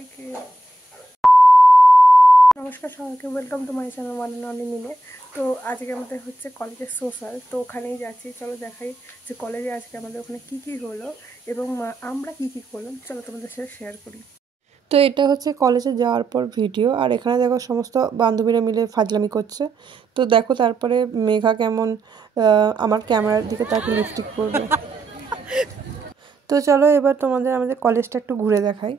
সবাইকে নমস্কার, সবাইকে welcome to my channel one and only মিলে। তো আজকে আমাদের হচ্ছে কলেজের সোশ্যাল, তো ওখানেই যাচ্ছি। চলো দেখাই যে কলেজে আজকে আমাদের ওখানে কী কী হলো এবং আমরা কী কী করলাম। চলো তোমাদের সাথে শেয়ার করি। তো এটা হচ্ছে কলেজে যাওয়ার পর ভিডিও, আর এখানে দেখো সমস্ত বান্ধবীরা মিলে ফাজলামি করছে। তো দেখো তারপরে মেঘা কেমন আমার ক্যামেরার দিকে তাকে লিপস্টিক করবে। তো চলো এবার তোমাদের আমাদের কলেজটা একটু ঘুরে দেখাই।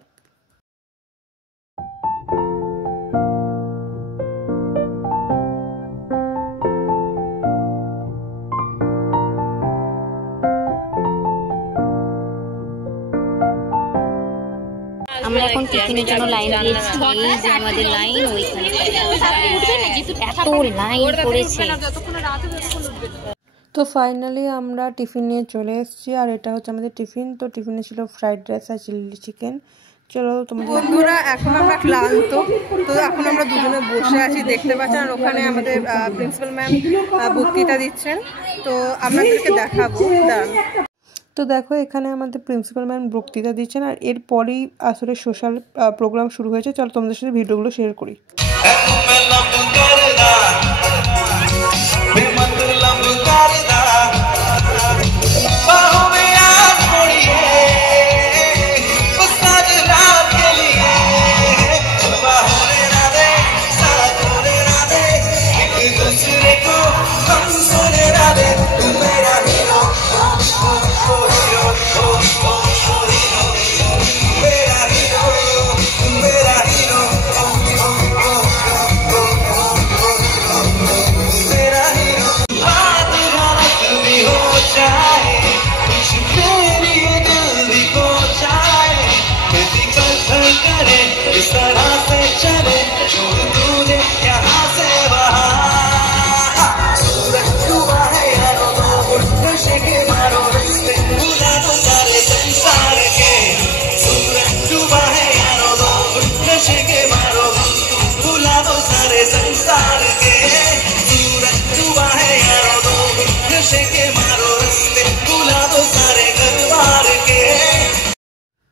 আমরা এখন টিফিনের জন্য লাইন দিয়েছি। এই যে আমাদের লাইন, ওইখানে এত লাইন পড়েছে। তো ফাইনালি আমরা টিফিন নিয়ে চলে এসেছি, আর এটা হচ্ছে আমাদের টিফিন। তো টিফিনে ছিল ফ্রাইড রাইস আর চিলি চিকেন। চলো তোমাদের বন্ধুরা, এখন আমরা ক্লান্ত, তো এখন আমরা দুজনে বসে আছি, দেখতে পাচ্ছেন। আর ওখানে আমাদের প্রিন্সিপাল ম্যাম বক্তৃতা দিচ্ছেন, তো আপনাদেরকে দেখাবো। তো দেখো এখানে আমাদের প্রিন্সিপাল ম্যাম বক্তৃতা দিচ্ছেন, আর এরপরেই আসলে সোশ্যাল প্রোগ্রাম শুরু হয়েছে। চলো তোমাদের সাথে ভিডিওগুলো শেয়ার করি।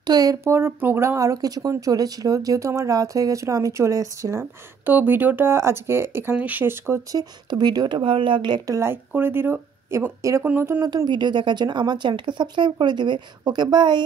তো এরপর প্রোগ্রাম আরও কিছুক্ষণ চলেছিল, যেহেতু আমার রাত হয়ে গেছিলো আমি চলে এসেছিলাম। তো ভিডিওটা আজকে এখানে শেষ করছি। তো ভিডিওটা ভালো লাগলে একটা লাইক করে দিও, এবং এরকম নতুন নতুন ভিডিও দেখার জন্য আমার চ্যানেলটাকে সাবস্ক্রাইব করে দিবে। ওকে, বাই।